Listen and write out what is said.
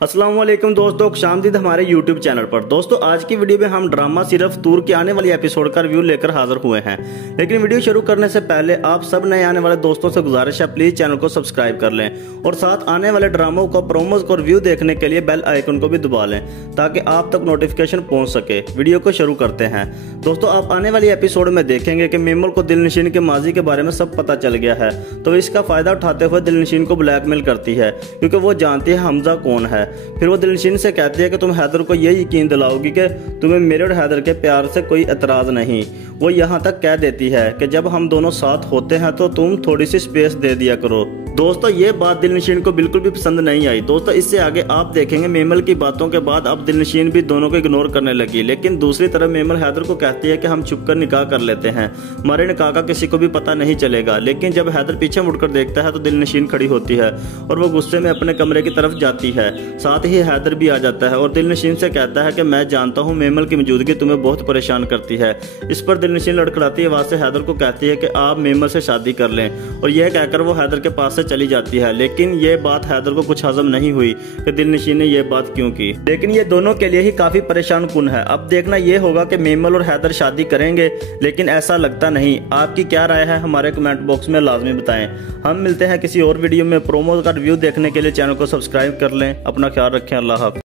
अस्सलाम वालेकुम दोस्तों, खुशामदीद हमारे YouTube चैनल पर। दोस्तों आज की वीडियो में हम ड्रामा सिर्फ तूर के आने वाली एपिसोड का रिव्यू लेकर हाजिर हुए हैं। लेकिन वीडियो शुरू करने से पहले आप सब नए आने वाले दोस्तों से गुजारिश है, प्लीज चैनल को सब्सक्राइब कर लें और साथ आने वाले ड्रामों को, प्रोमोज को रिव्यू देखने के लिए बेल आइकन को भी दबा लें ताकि आप तक नोटिफिकेशन पहुंच सके। वीडियो को शुरू करते हैं। दोस्तों आप आने वाली एपिसोड में देखेंगे कि मेमल को दिलनशीन के माजी के बारे में सब पता चल गया है, तो इसका फायदा उठाते हुए दिलनशीन को ब्लैकमेल करती है क्योंकि वो जानती है हमजा कौन है। फिर वो दिलनशीन से कहती है कि तुम हैदर को ये यकीन दिलाओगी कि तुम्हें मेरे और हैदर के प्यार से कोई एतराज नहीं। वो यहाँ तक कह देती है कि जब हम दोनों साथ होते हैं तो तुम थोड़ी सी स्पेस दे दिया करो। दोस्तों ये बात दिलनशीन को बिल्कुल भी पसंद नहीं आई। दोस्तों इससे आगे आप देखेंगे मेमल की बातों के बाद अब दिलनशीन भी दोनों को इग्नोर करने लगी। लेकिन दूसरी तरफ मेमल हैदर को कहती है कि हम छुपकर निकाह कर लेते हैं, हमारे निकाह का किसी को भी पता नहीं चलेगा। लेकिन जब हैदर पीछे मुड़कर देखता है तो दिलनशीन खड़ी होती है और वो गुस्से में अपने कमरे की तरफ जाती है। साथ ही हैदर भी आ जाता है और दिलनशीन से कहता है कि मैं जानता हूँ मेमल की मौजूदगी तुम्हें बहुत परेशान करती है। इस पर दिलनशीन लड़खड़ाती आवाज से हैदर को कहती है कि आप मेमल से शादी कर लें और यह कहकर वो हैदर के पास से चली जाती है। लेकिन ये बात हैदर को कुछ हजम नहीं हुई कि दिलनशीन ने यह बात क्यों की। लेकिन ये दोनों के लिए ही काफी परेशान कुन है। अब देखना यह होगा कि मेमल और हैदर शादी करेंगे, लेकिन ऐसा लगता नहीं। आपकी क्या राय है हमारे कमेंट बॉक्स में लाजमी बताएं। हम मिलते हैं किसी और वीडियो में। प्रोमो का रिव्यू देखने के लिए चैनल को सब्सक्राइब कर लें। अपना ख्याल रखें। अल्लाह हाफ़िज़।